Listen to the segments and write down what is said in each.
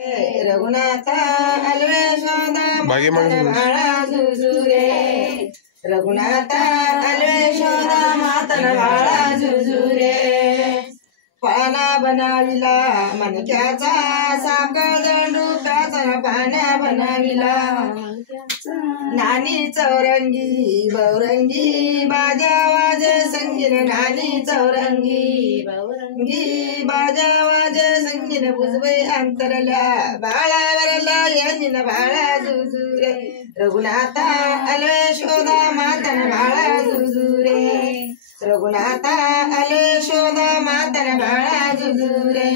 Raghunatha always शोदा बाळा झुझुरे Raghunatha always शोदा मातन बाळा झुझुरे पाना बनविला मनक्याचा साखर दंडू प्याचा पाण्या बनविला नानी चौरंगी बौरंगी बाजा वाजे संगीन नानी चौरंगी बौरंगी बाजा वाजे संगीन बुजवे अंतरल्या बाळावरला येनिन बाळा झुझुरे रघुनाथा अलवे शोदा मातन बाळा झुझुरे रघुनाथा अलवे शोदा मातन बाळा झुझुरे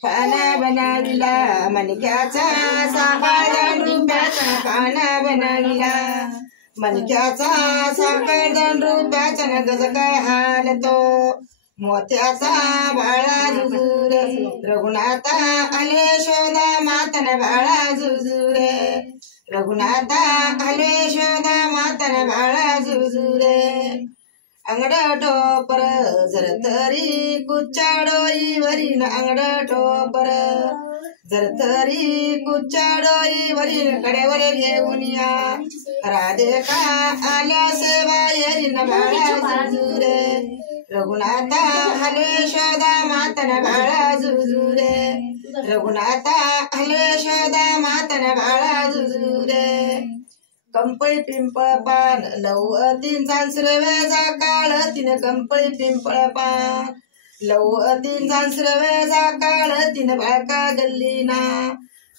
पाना बनविला मनक्याचा साखर रुपयाचा पाना बनविला मनक्याचा साखर रुपयाचा गज काय हालतो मोत्याचा बाळा झुझुरे रघुनाथा आले शोधा मातन बाळा झुझुरे रघुनाथा आले शोधा मातन बाळा झुझुरे अंगड टोपर जर तरी कुच्चाडोई वरील अंगड टोपर जर तरी कुच्चाडोई वरील कडेवर घेऊन या राधे का आल्या सेवा येरीन बाळा झुझुरे रघुनाथा हलवे शोधा मातन बाळा झुझुरे रघुनाथा हलवे शोधा मातन बाळा झुझुरे कंपळी पिंपळ पान लवतीन सांसरव्याचा काळ तिन कंपळी पिंपळ पान लवतीन सांसरव्याचा काळ तिन बाळका गल्लीना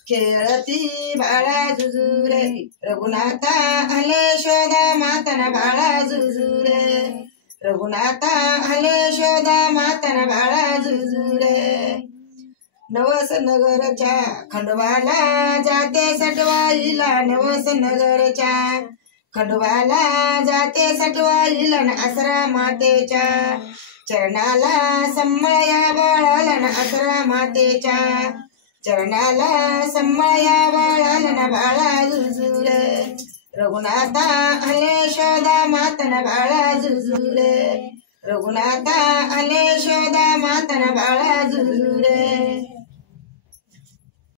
खेळती बाळा झुझुरे रघुनाथा हले शोधा मातन बाळा झुझुरे रघुनाथा हले शोधा मातन बाळा झुझुरे नवस नगरच्या खंडवाला जाते सटवाईला नवस नगरच्या खंडवाला जाते सटवाईला आसरा मातेच्या चरणाला संमळया बाळाला आसरा मातेच्या चरणाला संमळया बाळाला बाळा झुझुरे रघुनाथा हले शोधा मातन बाळा झुझुरे रघुनाथा हले शोधा मातन बाळा झुझुरे